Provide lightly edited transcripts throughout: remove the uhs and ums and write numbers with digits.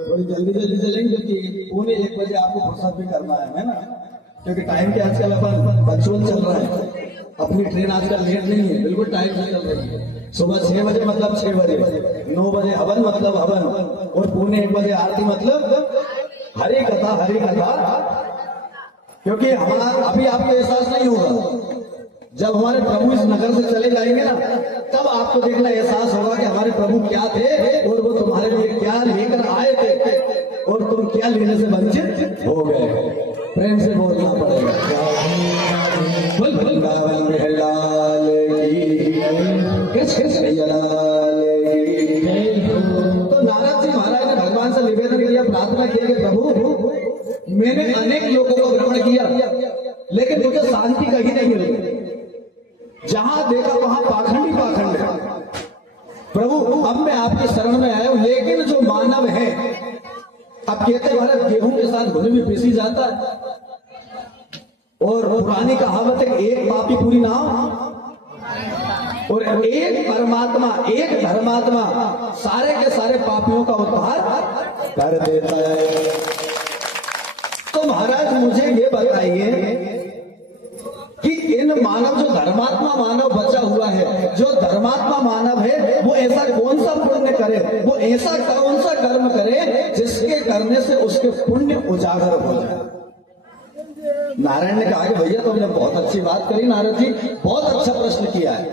थोड़ी जल्दी जल्दी चलेंगे क्योंकि 1:45 आपको फुर्सत भी करना है ना, क्योंकि टाइम के आजकल अपन पंचुअल चल रहा है। अपनी ट्रेन आजकल लेट नहीं है, बिल्कुल टाइम से चल रही है। सुबह 6 बजे मतलब 6 बजे, 9 बजे हवन मतलब हवन, और 1:45 आरती मतलब हरी कथा हरी कथा। क्योंकि हमारा अभी आपको एहसास नहीं होगा, जब हमारे प्रभु इस नगर से चले जाएंगे ना, तब आपको देखना एहसास होगा कि हमारे प्रभु क्या थे और वो तुम्हारे लिए क्या लेकर आए थे और तुम क्या लेने से वंचित हो गए। प्रेम से बोलना पड़ेगा। वृंदावन बिहार तो नारद जी महाराज ने भगवान से निवेदन किया, प्रार्थना की कि प्रभु मैंने अनेक लोगों को भ्रमण किया लेकिन मुझे शांति कहीं नहीं मिल रही, जहां देखा वहां पाखंडी पाखंड है। प्रभु अब मैं आपके शरण में आया हूं, लेकिन जो मानव है, अब कहते भारत गेहूं के साथ घुने भी पीसी जाता है, और पुरानी कहावत है एक पापी पूरी नाव, और एक परमात्मा एक धर्मात्मा सारे के सारे पापियों का उद्धार कर देता है। तो महाराज मुझे ये बताइए कि इन मानव जो धर्मात्मा मानव बचा हुआ है, जो धर्मात्मा मानव है, वो ऐसा कौन सा पुण्य करे, वो ऐसा कौन सा कर्म करे जिसके करने से उसके पुण्य उजागर हो जाए। नारायण ने कहा कि भैया तुमने बहुत अच्छी बात करी नारद जी, बहुत अच्छा प्रश्न किया है,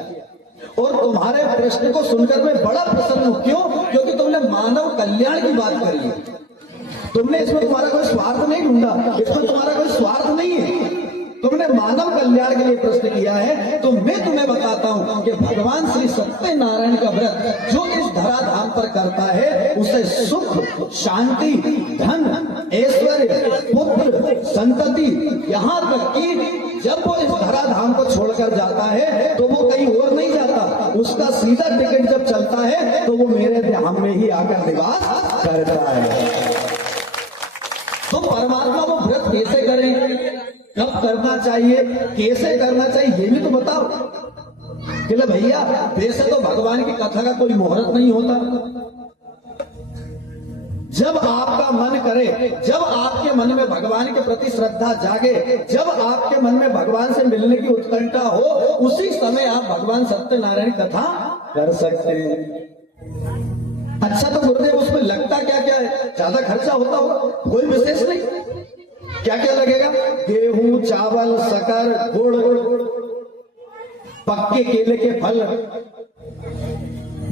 और तुम्हारे प्रश्न को सुनकर मैं बड़ा प्रसन्न हूं। क्यों? क्योंकि तुमने मानव कल्याण की बात करी है। तुमने इसमें तुम्हारा कोई स्वार्थ नहीं ढूंढा, इसमें तुम्हारा कोई स्वार्थ नहीं है, तुमने मानव कल्याण के लिए प्रश्न किया है। तो मैं तुम्हें बताता हूं कि भगवान श्री सत्यनारायण का व्रत जो इस धराधाम पर करता है, उसे सुख शांति धन ऐश्वर्य पुत्र संतति, यहाँ तक कि जब वो इस धराधाम को छोड़कर जाता है तो वो कहीं और नहीं जाता, उसका सीधा टिकट जब चलता है तो वो मेरे धाम में ही आकर निवास करता है। तो परमात्मा वो व्रत कैसे करें, कब करना चाहिए, कैसे करना चाहिए, ये भी तो बताओ। बोले भैया वैसे तो भगवान की कथा का कोई मुहूर्त नहीं होता, जब आपका मन करे, जब आपके मन में भगवान के प्रति श्रद्धा जागे, जब आपके मन में भगवान से मिलने की उत्कंठा हो, उसी समय आप भगवान सत्यनारायण कथा कर सकते हैं। अच्छा तो गुरुदेव उसमें लगता क्या क्या है, ज्यादा खर्चा होता होगा? कोई विशेष नहीं। क्या क्या लगेगा? गेहूं चावल शक्कर गुड़ पक्के केले के फल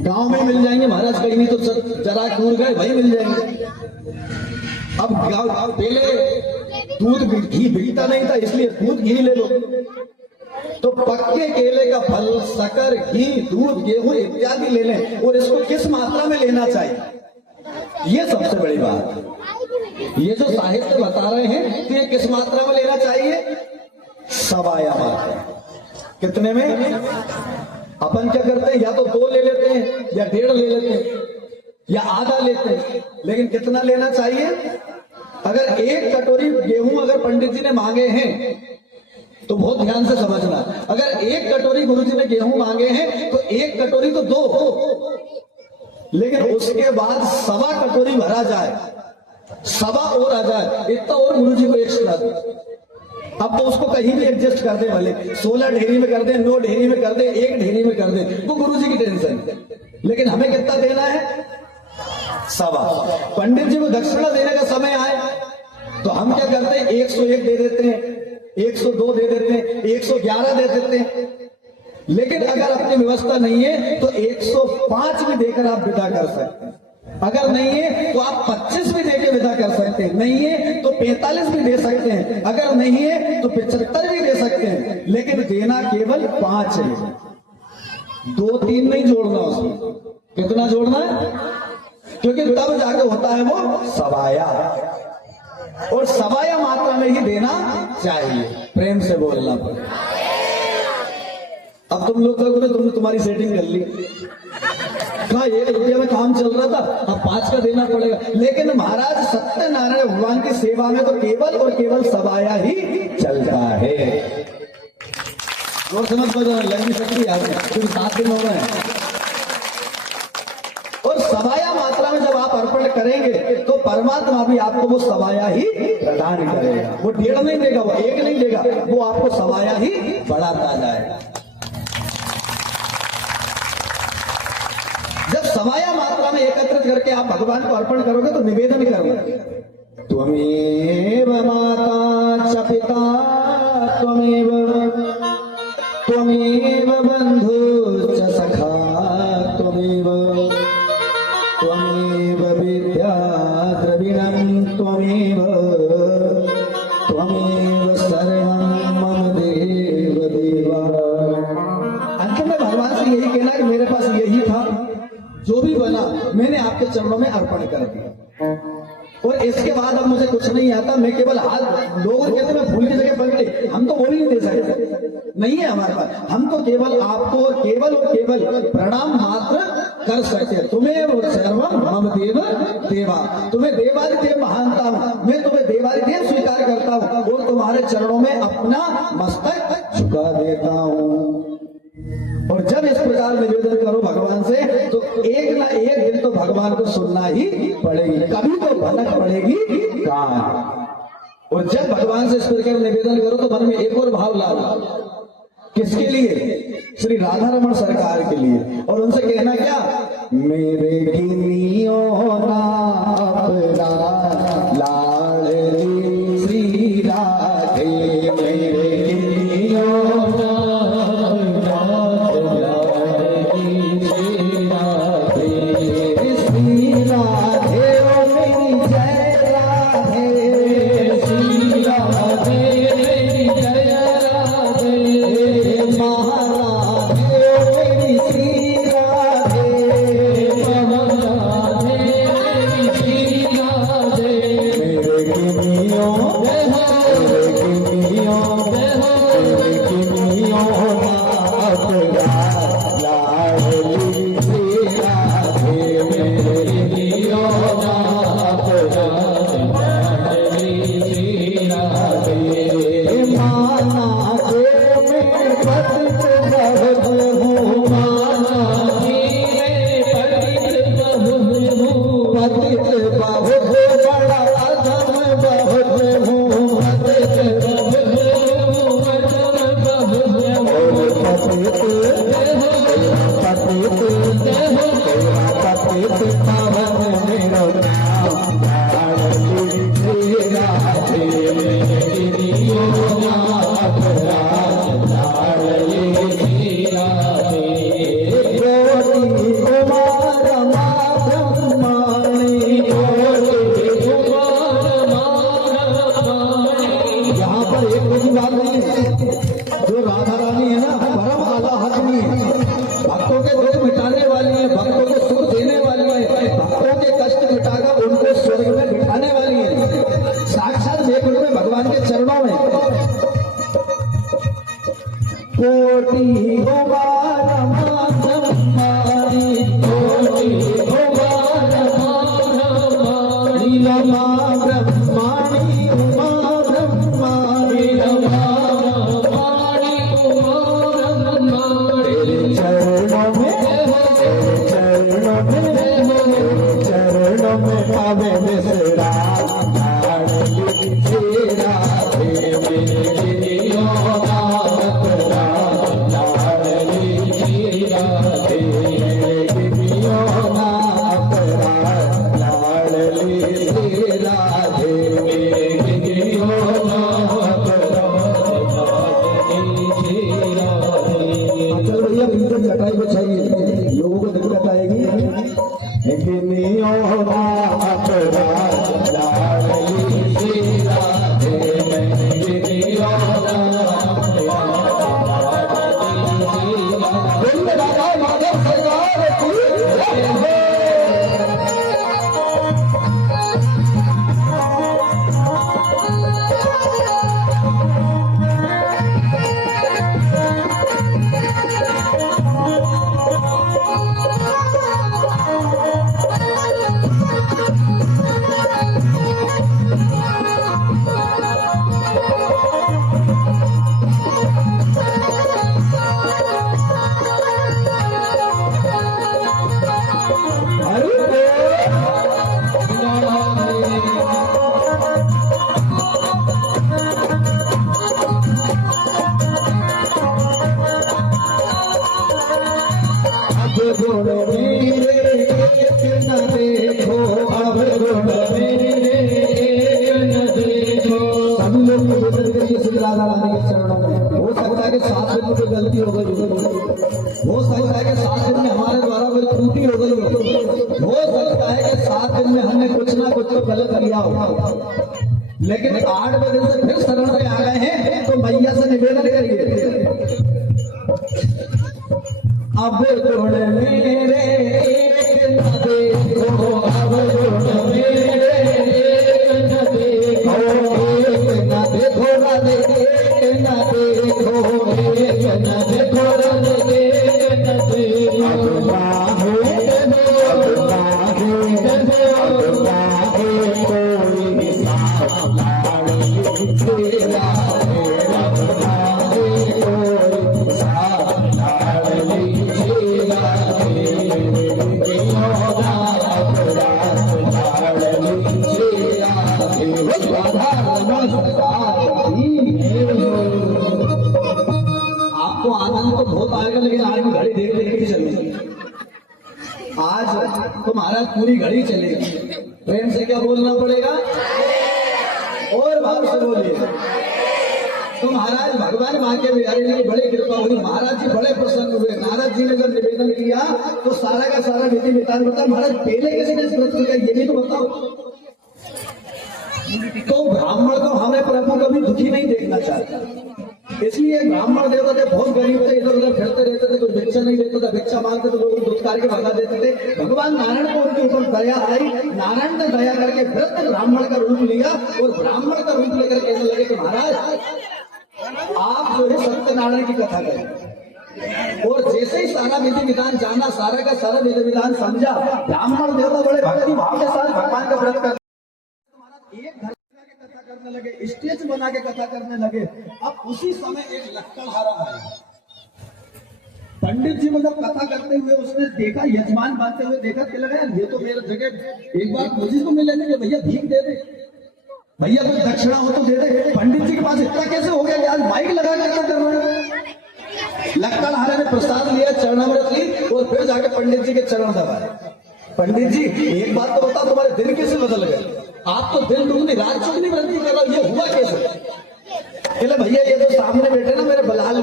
गांव में मिल जाएंगे महाराज, कहीं नहीं तो जरा दूर गए भाई मिल जाएंगे। अब गांव पहले दूध घी बिकता नहीं था, इसलिए दूध घी ले लो, तो पक्के केले का फल शक्कर घी दूध गेहूं इत्यादि ले लें, और इसको किस मात्रा में लेना चाहिए, ये सबसे बड़ी बात है। ये जो साहित्य बता रहे हैं तो ये किस मात्रा में लेना चाहिए? सवाया मात्रा। कितने में? अपन क्या करते हैं, या तो 2 ले लेते हैं या 1.5 ले लेते हैं या आधा लेते हैं, लेकिन कितना लेना चाहिए? अगर 1 कटोरी गेहूं अगर पंडित जी ने मांगे हैं तो बहुत ध्यान से समझना, अगर 1 कटोरी गुरुजी ने गेहूं मांगे हैं तो 1 कटोरी तो 2, लेकिन उसके बाद 1.25 कटोरी भरा जाए, 1.25 और आ जाए, इतना और गुरुजी को एक्स्ट्रा दे। अब तो उसको कहीं भी एडजस्ट कर दे, भले 16 ढेरी में कर दे, 9 ढेरी में कर दे, 1 ढेरी में कर दे, वो गुरुजी की टेंशन है, लेकिन हमें कितना देना है? 1.25। पंडित जी को दक्षिणा देने का समय आए तो हम क्या करते हैं? 101 दे देते हैं, 102 दे देते हैं, 111 दे देते हैं, लेकिन अगर अपनी व्यवस्था नहीं है तो 105 भी देकर आप विदा कर सकते हैं। अगर नहीं है तो आप 25 भी देकर विदा कर सकते हैं, नहीं है तो 45 भी दे सकते हैं, अगर नहीं है तो 75 भी दे सकते हैं, लेकिन देना केवल 5 है, 2-3 नहीं जोड़ना उसमें। कितना जोड़ना है? क्योंकि तब जाके होता है वो सवाया, और सवाया मात्रा में ही देना चाहिए। प्रेम से बोलना पड़ेगा। अब तुम लोग तुमने तुम्हारी सेटिंग कर ली, कहा 1 रुपया में काम चल रहा था, अब 5 का देना पड़ेगा, लेकिन महाराज सत्यनारायण भगवान की सेवा में तो केवल और केवल सवाया ही चलता है। और समझ लंबी सकती है, 7 दिन हो गए, और करेंगे तो परमात्मा भी आपको वो सवाया ही प्रदान करेगा। वो 1.5 नहीं देगा, वो 1 नहीं देगा, वो आपको सवाया ही बढ़ाता जाएगा। जब सवाया मात्रा में एकत्रित करके आप भगवान को अर्पण करोगे तो निवेदन करोगे, त्वमेव माता च पिता त्वमेव बंधु च सखा त्वमेव विद्या द्रविणं त्वमेव सर्वं मम देव देवा। अंत में भगवान से यही कहना कि मेरे पास यही था, जो भी बना मैंने आपके चरणों में अर्पण कर दिया, और इसके बाद अब मुझे कुछ नहीं आता। मैं केवल हाथ, लोग कहते मैं फूल की जगह पलटे, हम तो वो भी नहीं दे सकते, नहीं है हमारे पास। हम तो केवल आपको केवल और केवल प्रणाम मात्र कर सकते हैं। तुम्हें सर्वम मम देव देवा, तुम्हें देवादिदेव महानता हूं, मैं तुम्हें देवादिदेव स्वीकार करता हूं और तुम्हारे चरणों में अपना मस्तक झुका देता हूं। और जब इस प्रकार निवेदन करो भगवान से तो एक ना एक दिन तो भगवान को सुनना ही पड़ेगी, कभी तो भनक पड़ेगी कान। और जब भगवान से इस प्रकार निवेदन करो तो मन में एक और भाव लाओ, किसके लिए? श्री राधा रमण सरकार के लिए। और उनसे कहना क्या? मेरे गिनियो नापरा लाडली श्री राधे, मेरे गिनियो जो राधा रानी है ना, परम आला हकनी है, भक्तों के दुख मिटाने वाली है, भक्तों को सुख देने वाली है, भक्तों के कष्ट मिटाकर उनको स्वर्ग में बिठाने वाली है। साक्षात देख लो भगवान के चरणों में कोटि लोगों को दिक्कत आएगी। एक न देखो अब गुण मेरे एक न देखो। सभी लोग निवेदन करिए श्री राधा रानी के चरणों में। हो सकता है कि 7 दिन में कोई गलती हो गई हो सकता है कि 7 दिन में हमारे द्वारा कोई त्रुटि हो गई हो सकता है कि 7 दिन में हमने कुछ ना कुछ तो गलत किया हो, लेकिन 8वें दिन से फिर शरण में आ गए हैं तो मैया से निवेदन करिए अब गुण मेरे एक न देखो अब गुण मेरे एक न देखो एक न देखो राधे एक न देखो एक न देखो राधे एक न देखो। अब बाहे अब बाहे कोई साथ लाड़ी तेरा अब बाहे कोई साथ लाड़ी आपको आनंद तो बहुत आएगा, लेकिन आज भी घड़ी देख देख के चलेगी। आज तो महाराज पूरी घड़ी चलेगी। प्रेम से क्या बोलना पड़ेगा और भाव से बोलिए। तो महाराज भगवान मां के बिहारी जी की बड़ी कृपा हुई, महाराज जी बड़े प्रसन्न हुए। नारद जी ने जब निवेदन किया तो सारा का सारा विधि विधान बताया। महाराज पहले किसने व्रत किया ये भी तो बताओ। तो ब्राह्मण को हमें प्रभु कभी दुखी नहीं देखना चाहता, इसलिए ब्राह्मण देवता थे बहुत गरीब थे, इधर उधर फिरते रहते थे, कोई भिक्षा नहीं देता था, भिक्षा मांगते तो लोग दुत्कार के भगा देते थे। भगवान नारायण को उनके ऊपर दया आई, नारायण ने दया करके फिर ब्राह्मण का रूप लिया और ब्राह्मण का रूप लेकर कहने लगे कि महाराज आप जो है सत्यनारायण की कथा करें। और जैसे ही सारा विधि विधान जाना, सारा का सारा विधि विधान समझा, ब्राह्मण देवता बड़े भक्ति भाव के साथ भगवान का व्रत करते एक घर के कथा करने लगे, स्टेज बना के कथा करने लगे। अब उसी समय एक लक्कड़हारा आया। पंडित जी को जब कथा करते हुए उसने देखा, यजमान बांधते हुए देखा कि लगा यार ये तो मेरे जगह एक बार मुझे को मिले नहीं, भैया भीख दे दे, भैया कोई दक्षिणा हो तो दे दे। पंडित जी के पास इतना कैसे हो गया कि आज माइक लगा के क्या कर रहे हैं। लक्कड़हारे ने प्रसाद लिया, चरणामृत ली और फिर जाके पंडित जी के चरण दबाए। पंडित जी एक बात तो बताओ, तुम्हारे दिन कैसे बदल गए? आप तो दिन दुगनी रात चौगनी वृद्धि कर रहे हो, ये हुआ कैसे? भैया ये तो सामने बैठे ना मेरे बलाल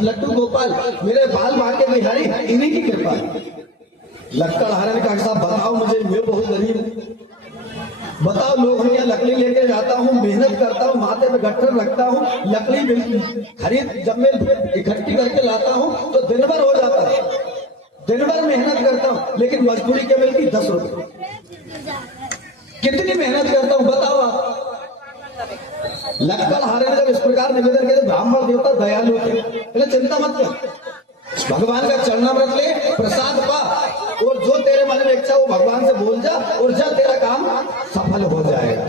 लड्डू गोपाल, मेरे बाल बांके बिहारी, इन्हीं की कृपा। लक्कड़हारे ने कहा साहब बताओ मुझे, मैं बहुत गरीब, बताओ लोग यहाँ लकड़ी लेके जाता हूँ, मेहनत करता हूँ, माथे पे गट्ठर रखता हूँ, लकड़ी खरीद जब मैं इकट्ठी करके लाता हूँ तो दिन भर हो जाता है, दिन भर मेहनत करता हूँ, लेकिन मजदूरी क्या मिलती 10 रुपए। कितनी मेहनत करता हूँ बताओ आप। लक्कड़हारे ने जब इस प्रकार निवेदन किया, ब्राह्मण देवता दयालु थे, चिंता मत कर, भगवान का चरणामृत ले, प्रसाद पा और जो तेरे मन में इच्छा वो भगवान से बोल जा और जा, तेरा काम सफल हो जाएगा।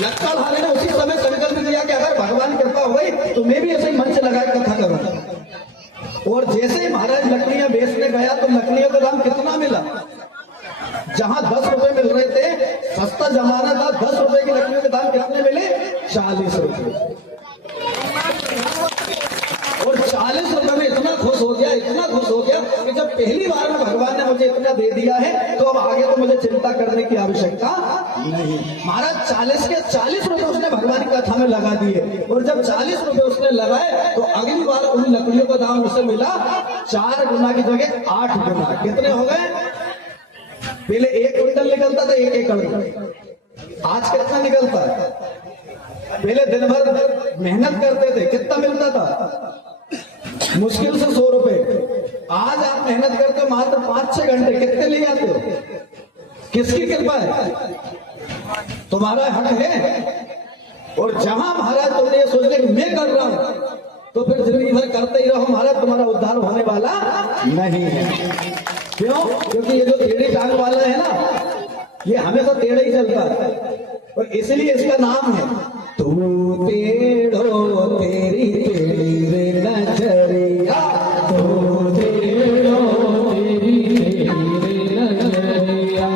लक्कड़हारे ने उसी समय संकल्प दिया कि अगर भगवान कृपा हो गई तो मैं भी ऐसे ही मंच लगा के कथा करूंगा। और जैसे ही महाराज लकड़ियां बेचने गया तो लकड़ियों का दाम कितना मिला? जहां 10 रुपए मिल रहे थे, सस्ता जमाना था, 10 रुपए की लकड़ियों के दाम कितने मिले? 40 रुपए। और 40 रुपए में इतना खुश हो गया, इतना खुश हो गया कि जब पहली बार में भगवान ने मुझे इतना दे दिया है तो अब आगे तो मुझे चिंता करने की आवश्यकता नहीं। महाराज 40 के 40 रुपए उसने भगवान की कथा में लगा दिए और जब 40 रुपए उसने लगाए तो अगली बार उन लकड़ियों का दाम उसे मिला 4 गुना की जगह 8 गुना। कितने हो गए? पहले 1 क्विंटल निकलता था 1 एकड़ में, आज कितना निकलता है? पहले दिन भर मेहनत करते थे, कितना मिलता था? मुश्किल से 100 रुपए। आज आप मेहनत करते हो मात्र 5-6 घंटे, कितने ले आते हो? किसकी कृपा है? तुम्हारा हक है। और जहां महाराज तुमने ये सोच लिया कि मैं कर रहा हूं तो फिर जिंदगी भर करते ही रहो, महाराज तुम्हारा उद्धार होने वाला नहीं है। क्यों? क्योंकि ये जो टेढ़ी टांग वाला है ना, ये हमेशा टेढ़ा ही चलता है और इसलिए इसका नाम है तू टेढ़ो तेरी टेढ़ी रे नजरिया, तू टेढ़ो तेरी टेढ़ी रे नजरिया,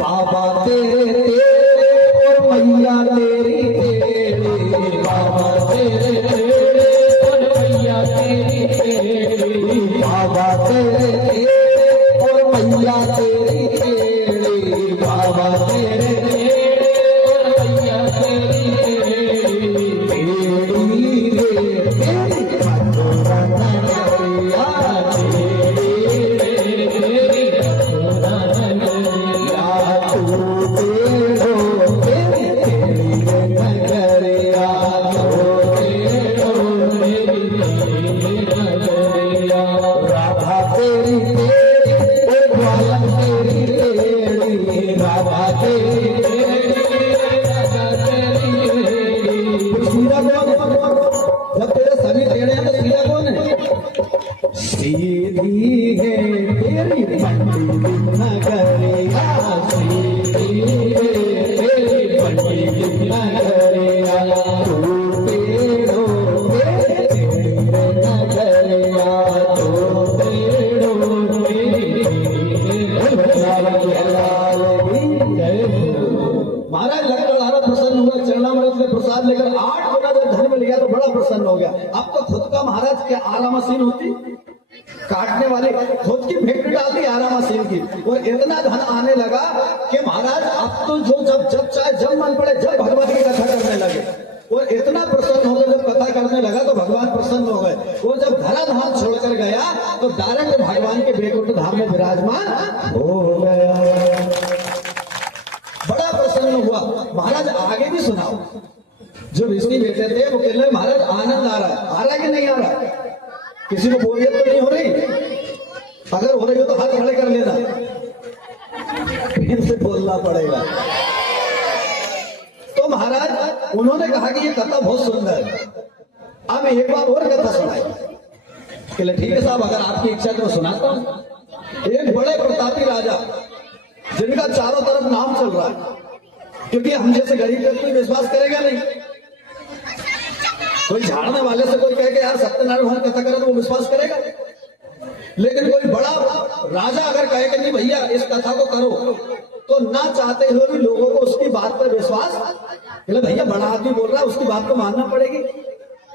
बाबा तेरे तेरे और मैया तेरी तेरी, बाबा तेरे तेरे और मैया तेरी तेरी, बाबा तेरे तेरे भैया तेरी टेढ़ी, बाबा तेरे भैया तेरी टेढ़ी रे मथुरा नगरिया तेरी मथुरा नगरिया, तू टेढ़ो तेरी नगरिया, तू टेढ़ो तेरी नगरिया, राधा तेरी टेढ़ी, ओ ग्वालन तेरी टेढ़ी, राधा तेरी जब तेरे सभी टेढ़े हैं तो सीधा कौन है? सीधी है तेरी पंडित नगरिया, सीधी है तेरी पंडित नगरिया, तू टेढ़ो तेरी नगरिया, तू टेढ़ो महाराज लक्ष्मण प्रसन्न हुआ, चरणामृत में प्रसाद लेकर 8 गुना जब धन मिल गया तो बड़ा प्रसन्न हो गया। अब तो खुद का महाराज क्या आरामसीन होती, काटने वाले खुद की फैक्ट्री डाल दी आरामसीन की, और इतना धन आने लगा कि महाराज अब तो जो जब चाहे जब मन पड़े जब भगवत की कथा करने लगे, और इतना प्रसन्न हो गए जब कथा करने लगा तो भगवान प्रसन्न हो गए, और जब धराधाम छोड़कर गया तो डायरेक्ट भगवान के बैकुंठ धाम में विराजमान हो गया। बड़ा प्रसन्न हुआ। महाराज आगे भी सुनाओ। जो ऋषि बैठे थे वो कह रहे महाराज आनंद आ रहा है कि नहीं आ रहा है? किसी को बोलियत तो नहीं हो रही? अगर हो रही हो तो हाथ खड़े कर लेना, फिर से बोलना पड़ेगा। तो महाराज उन्होंने कहा कि ये कथा बहुत सुंदर है, अब एक बार और कथा सुनाई। कहले ठीक है साहब, अगर आपकी इच्छा तो सुनाता हूं। एक बड़े प्रतापी राजा जिनका चारों तरफ नाम चल रहा है, क्योंकि हम जैसे गरीब व्यक्ति विश्वास करेगा नहीं। कोई झाड़ने वाले से कोई कहे कि यार सत्यनारायण भगवान कथा करे तो वो विश्वास करेगा, लेकिन कोई बड़ा राजा अगर कहे कि नहीं भैया इस कथा को करो, तो ना चाहते हुए भी लोगों को उसकी बात पर विश्वास, भैया बड़ा आदमी बोल रहा है उसकी बात को मानना पड़ेगी।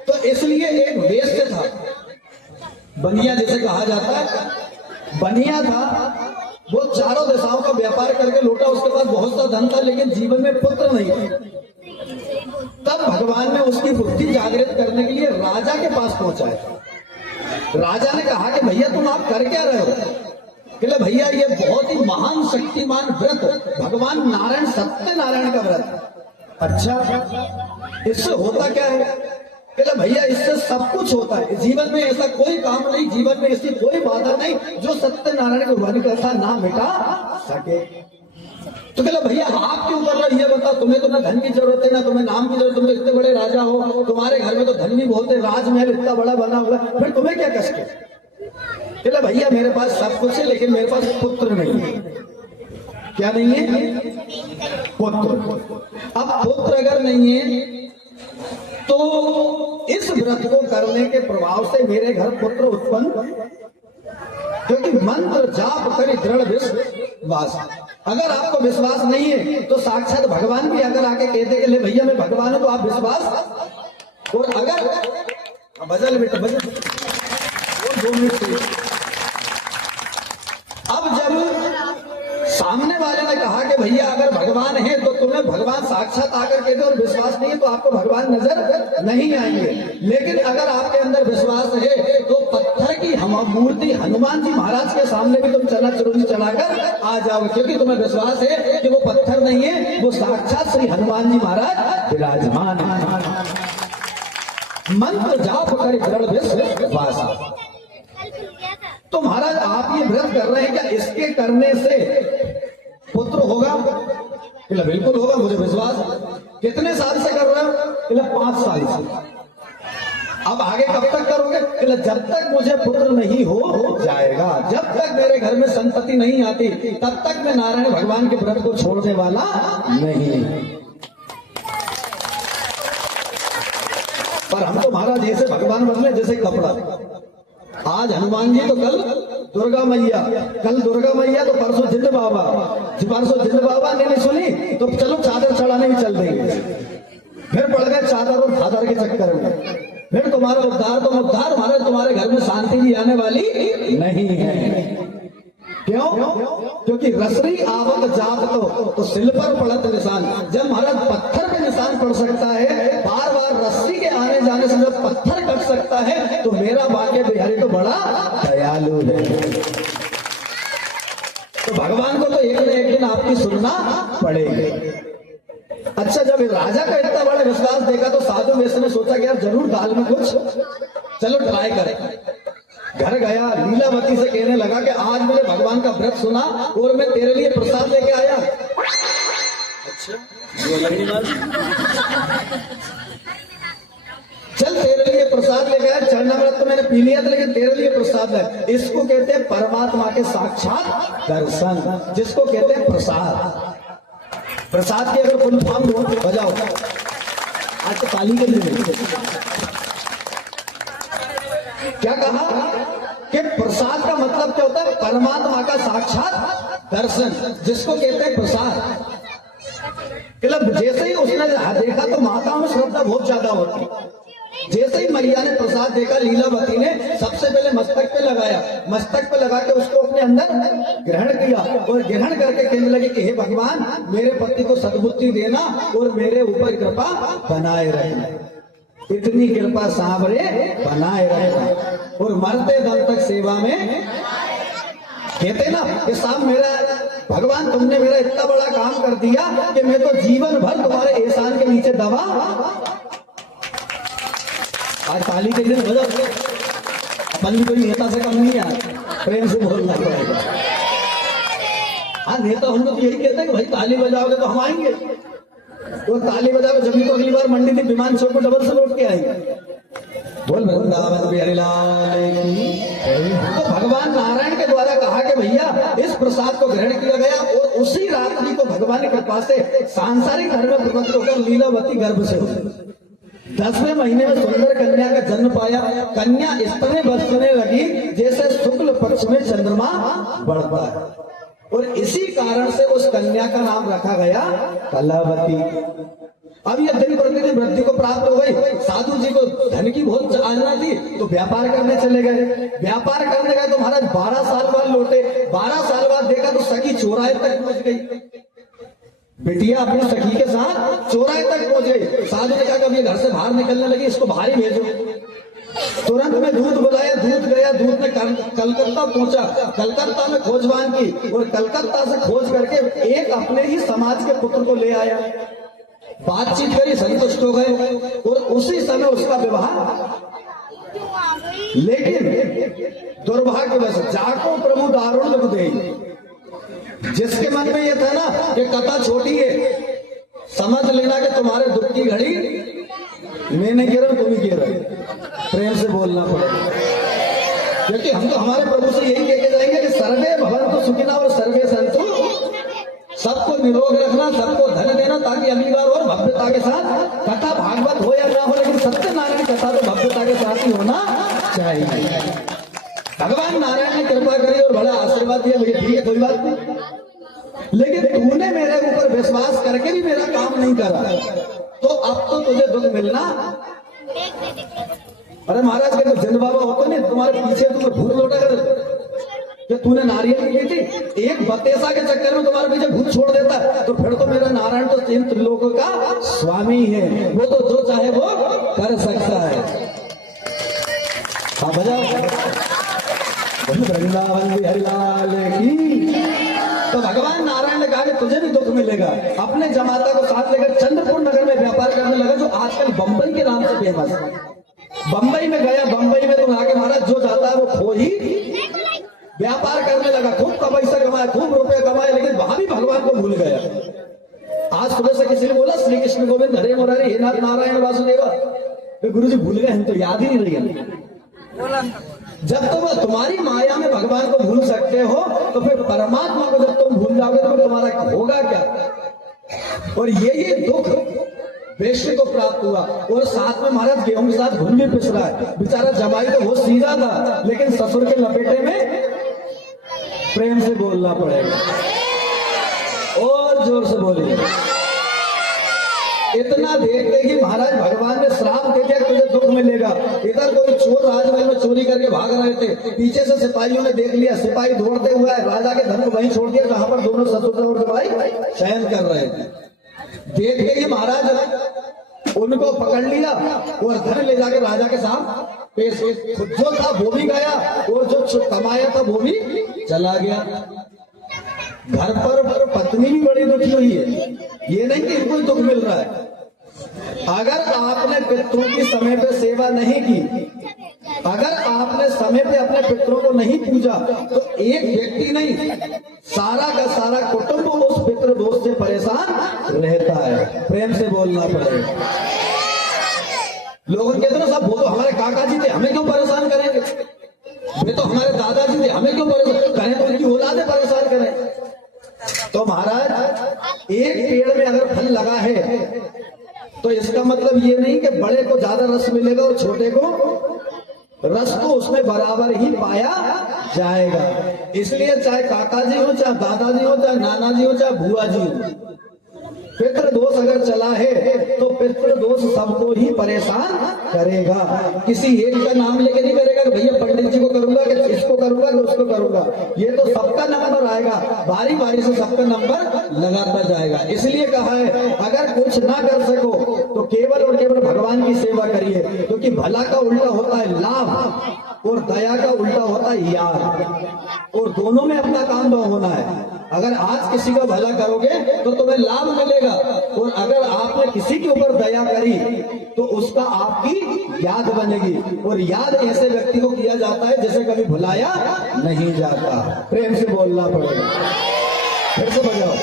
तो इसलिए एक वेश्य था, बनिया जिसे कहा जाता है, बनिया था, वो चारों दिशाओं का व्यापार करके लौटा, उसके पास बहुत सा धन था लेकिन जीवन में पुत्र नहीं था। तब भगवान ने उसकी बुद्धि जागृत करने के लिए राजा के पास पहुंचाया। राजा ने कहा कि भैया तुम आप कर क्या रहे हो? कहले भैया ये बहुत ही महान शक्तिमान व्रत भगवान नारायण सत्यनारायण का व्रत। अच्छा, इससे होता क्या है? कहले भैया इससे सब कुछ होता है, जीवन में ऐसा कोई काम नहीं, जीवन में ऐसी कोई बाधा नहीं जो सत्यनारायण की वाणी कथा ना मिटा सके। तो कहले भैया आप क्यों कर रहे हो ये बताओ, तुम्हें तो ना धन की जरूरत है ना तुम्हें नाम की जरूरत, तुम तो इतने बड़े राजा हो, तुम्हारे घर में तो धन भी बहुत है, राजमहल इतना बड़ा बना हुआ है, फिर तुम्हें क्या कष्ट है? कहले भैया मेरे पास सब कुछ है लेकिन मेरे पास पुत्र नहीं है। क्या नहीं है? पुत्र। अब पुत्र अगर नहीं है तो इस व्रत को करने के प्रभाव से मेरे घर पुत्र उत्पन्न, क्योंकि मंत्र जाप करी दृढ़ विश्वास। अगर आपको विश्वास नहीं है तो साक्षात भगवान भी अगर आके कहते कि ले भैया मैं भगवान हूं तो आप विश्वास। और अगर बजल बेटा बजल और 2 मिनट। अब जब सामने वाले ने कहा कि भैया अगर भगवान है तो तुम्हें भगवान साक्षात आकर कहते और विश्वास नहीं है तो आपको भगवान नजर नहीं आएंगे, लेकिन अगर आपके अंदर विश्वास है तो पत्थर की मूर्ति हनुमान जी महाराज के सामने भी तुम चना चुरुंगी चढ़ाकर आ जाओगे, क्योंकि तुम्हें विश्वास है कि वो पत्थर नहीं है, वो साक्षात श्री हनुमान जी महाराज विराजमान है। मंत्र जाप कर दृढ़ विश्वास। तो महाराज आप ये व्रत कर रहे हैं, क्या इसके करने से पुत्र होगा? बिल्कुल होगा, मुझे विश्वास। कितने साल से कर रहे हो? 5 साल से। अब आगे कब तक करोगे? जब तक मुझे पुत्र नहीं हो जाएगा, जब तक मेरे घर में संपत्ति नहीं आती तब तक मैं नारायण भगवान के व्रत को छोड़ने वाला नहीं। पर हम तो महाराज ऐसे भगवान बदले जैसे कपड़ा। आज हनुमान जी तो कल दुर्गा मैया, कल दुर्गा मैया तो परसों जिंद बाबा, परसों जिंद बाबा ने नहीं सुनी तो चलो चादर चढ़ाने भी चल देंगे। फिर पड़ गए चादर और फादर के चक्कर में, फिर तुम्हारा उद्धार, तुम उद्धार, हमारे तुम्हारे घर में शांति भी आने वाली नहीं है। क्यों? क्यों? क्योंकि रसरी आवत जात तो सिल पर पड़त निशान। जब महाराज पत्थर पे निशान पड़ सकता है, बार बार रस्सी के आने जाने से जब पत्थर कट सकता है, तो मेरा बाके बिहारी तो बड़ा दयालु है। तो भगवान को तो एक न एक दिन आपकी सुनना पड़ेगी। अच्छा, जब राजा का इतना बड़ा विश्वास देखा तो साधु वैश्य ने सोचा कि यार जरूर दाल में कुछ, चलो ट्राई करें। घर गया, लीलावती से कहने लगा कि आज मैंने भगवान का व्रत सुना और मैं तेरे लिए प्रसाद लेके आया। अच्छा, चल तेरे लिए प्रसाद लेके आया। चरणामृत तो मैंने पी लिया था, लेकिन तेरे लिए प्रसाद है। इसको कहते हैं परमात्मा के साक्षात दर्शन, जिसको कहते हैं प्रसाद। प्रसाद की अगर फुल फॉर्म हो बजाओ, आज तो ताली के लिए क्या कहा कि प्रसाद का मतलब क्या होता है? परमात्मा का साक्षात दर्शन, जिसको कहते हैं प्रसाद। मतलब जैसे ही उसने देखा तो माताओं में श्रद्धा बहुत ज्यादा होती। जैसे ही मैया ने प्रसाद देखा, लीलावती ने सबसे पहले मस्तक पे लगाया, मस्तक पे लगा के उसको अपने अंदर ग्रहण किया और ग्रहण करके कहने लगे कि हे भगवान, मेरे पति को सद्बुद्धि देना और मेरे ऊपर कृपा बनाए रहना, इतनी कृपा सांवरे बनाए रहना और मरते दम तक सेवा में। कहते ना कि साहब मेरा भगवान, तुमने मेरा इतना बड़ा काम कर दिया कि मैं तो जीवन भर तुम्हारे एहसान के नीचे दबा। आज ताली के दिन बजाओ, अपन भी कोई नेता से कम नहीं है, प्रेम से बोलना पड़ेगा। हाँ, नेता हम लोग यही कहते हैं कि भाई ताली बजाओगे तो हम आएंगे, तो ताली बजाओगे जब भी तो अगली बार मंडी थी विमान चौक को डबल से लौट के आएंगे। बोल वृंदावन बिहारी लाल की। तो भगवान नारायण के द्वारा कहा कि भैया इस प्रसाद को ग्रहण किया गया और उसी रात्रि को भगवान की कृपा से सांसारिक धर्म में प्रवृत्त होकर लीलावती गर्भ से हुई। 10वें महीने में सुंदर कन्या का जन्म पाया। कन्या इस तरह बरसने लगी जैसे शुक्ल पक्ष में चंद्रमा बढ़ता है, और इसी कारण से उस कन्या का नाम रखा गया कलावती। अब यह दिन प्रतिदिन वृद्धि को प्राप्त हो गई। साधु जी को धन की बहुत चाहना थी, तो व्यापार करने चले गए। व्यापार करने गए तो महाराज 12 साल बाद लौटे। 12 साल बाद देखा तो सखी चौराहे तक पहुंच गई। बिटिया अपनी सखी के साथ चौराहे तक पहुंच गई। साधु ने कहा कि अब ये घर से बाहर निकलने लगी, इसको बाहर ही भेजो। तुरंत में दूध बुलाया, दूध गया, दूध में कलकत्ता पहुंचा। कलकत्ता में खोजबान की और कलकत्ता से खोज करके एक अपने ही समाज के पुत्र को ले आया। बातचीत करी, संतुष्ट हो गए और उसी समय उसका विवाह। लेकिन दुर्भाग्यवश जाको प्रभु दारुण दुख दे। जिसके मन में यह था ना कि कथा छोटी है, समझ लेना कि तुम्हारे दुख की घड़ी मैं नहीं कह रहा हूं, तुम ही कह रहे हो। प्रेम से बोलना पड़ेगा, क्योंकि हम तो हमारे प्रभु से यही कह के जाएंगे कि सर्वे भवन्तु सुखिनः और सर्वे सन्तु, सबको निरोग रखना, सबको धन देना, ताकि अगली बार और भव्यता के साथ कथा भागवत हो या ना हो, लेकिन सत्यनारायण की कथा तो भव्यता के साथ ही होना चाहिए। भगवान नारायण ने कृपा करी और बड़ा आशीर्वाद दिया, मुझे ठीक है कोई बात नहीं, लेकिन तूने मेरे ऊपर विश्वास करके भी मेरा काम नहीं करा, तो अब तो तुझे दुख मिलना। अरे महाराज के तो जिन बाबा होते नहीं, तुम्हारे पीछे तुम्हें भूत लौटा कर कि तूने नारियल ली थी, एक बतेसा के चक्कर में तुम्हारे पीछे भूत छोड़ देता है, तो फिर तो मेरा नारायण तो तीन त्रिलोकों का स्वामी है, वो तो जो चाहे वो कर सकता है। हाँ बजाओ वृंदावन बिहारी लाल की। तो भगवान नारायण ने कहा कि तुझे भी दुख मिलेगा। अपने जमाता को साथ लेकर चंद्रपुर नगर में व्यापार करने लगा, जो आजकल बंबई के नाम से फेमस है। बंबई में गया, बंबई में तो आके महाराज जो जाता है वो खो ही व्यापार करने लगा, खूब पैसा कमाया, खूब रुपए कमाए, लेकिन वहां भी भगवान को भूल गया। आज सुबह से किसी ने बोला श्री कृष्ण गोविंद हरे मुरारी हे नाथ नारायण वासुदेवा, तो गुरु जी भूल गए, हम तो याद ही नहीं रही। जब तुम तुम्हारी माया में भगवान को भूल सकते हो, तो फिर परमात्मा को जब तुम भूल जाओगे तो फिर तुम्हारा होगा क्या। और ये दुख वैश्य को प्राप्त हुआ, और साथ में महाराज गेहूं के साथ घुन भी पिस रहा है। बेचारा जमाई तो बहुत सीधा था, लेकिन ससुर के लपेटे में। प्रेम से बोलना पड़ेगा और जोर से बोलिए। इतना देखते ही महाराज भगवान ने श्राप दे दिया तुझे दुख मिलेगा। इधर कोई चोर राजमहल में चोरी करके भाग रहे थे, पीछे से सिपाहियों ने देख लिया, सिपाही दौड़ते हुए राजा के धन को वहीं छोड़ दिया जहां पर दोनों ससुर और सिपाही शयन कर रहे थे। देखते ही महाराज उनको पकड़ लिया और धन ले जाकर राजा के साथ पेश, खुद जो था वो भी गया और जो कमाया था वो भी चला गया। घर पर पत्नी भी बड़ी दुखी हुई है, ये नहीं कि इनको दुख मिल रहा है। अगर आपने पितरों की समय पे सेवा नहीं की, अगर आपने समय पे अपने पितरों को नहीं पूजा, तो एक व्यक्ति नहीं सारा का सारा कुटुंब उस पितृ दोष से परेशान रहता है। प्रेम से बोलना पड़ेगा। लोगों कहते ना सब वो तो हमारे काका जी थे, हमें क्यों परेशान करेंगे, वे तो हमारे दादाजी थे, हमें क्यों परेशान करें, तो उनकी औलादें परेशान करें। तो महाराज एक पेड़ में अगर फल लगा है तो इसका मतलब ये नहीं कि बड़े को ज्यादा रस मिलेगा और छोटे को रस तो उसमें बराबर ही पाया जाएगा। इसलिए चाहे काका जी हो, चाहे दादाजी हो, चाहे नाना जी हो, चाहे बुआ जी हो, पितृ दोष अगर चला है तो पितृ दोष सबको ही परेशान करेगा। किसी एक का नाम लेके नहीं करेगा कि भैया पंडित जी को करूंगा कि इसको करूंगा कि उसको करूंगा, ये तो सबका नंबर आएगा, बारी बारी से सबका नंबर लगाता जाएगा। इसलिए कहा है अगर कुछ ना कर सको तो केवल और केवल भगवान की सेवा करिए, क्योंकि भला का उल्टा होता है लाभ और दया का उल्टा होता है याद, और दोनों में अपना काम दो होना है। अगर आज किसी का भला करोगे तो तुम्हें लाभ मिलेगा, और अगर आपने किसी के ऊपर दया करी तो उसका आपकी याद बनेगी, और याद ऐसे व्यक्ति को किया जाता है जिसे कभी भुलाया नहीं जाता। प्रेम से बोलना पड़ेगा, फिर से बजाओ।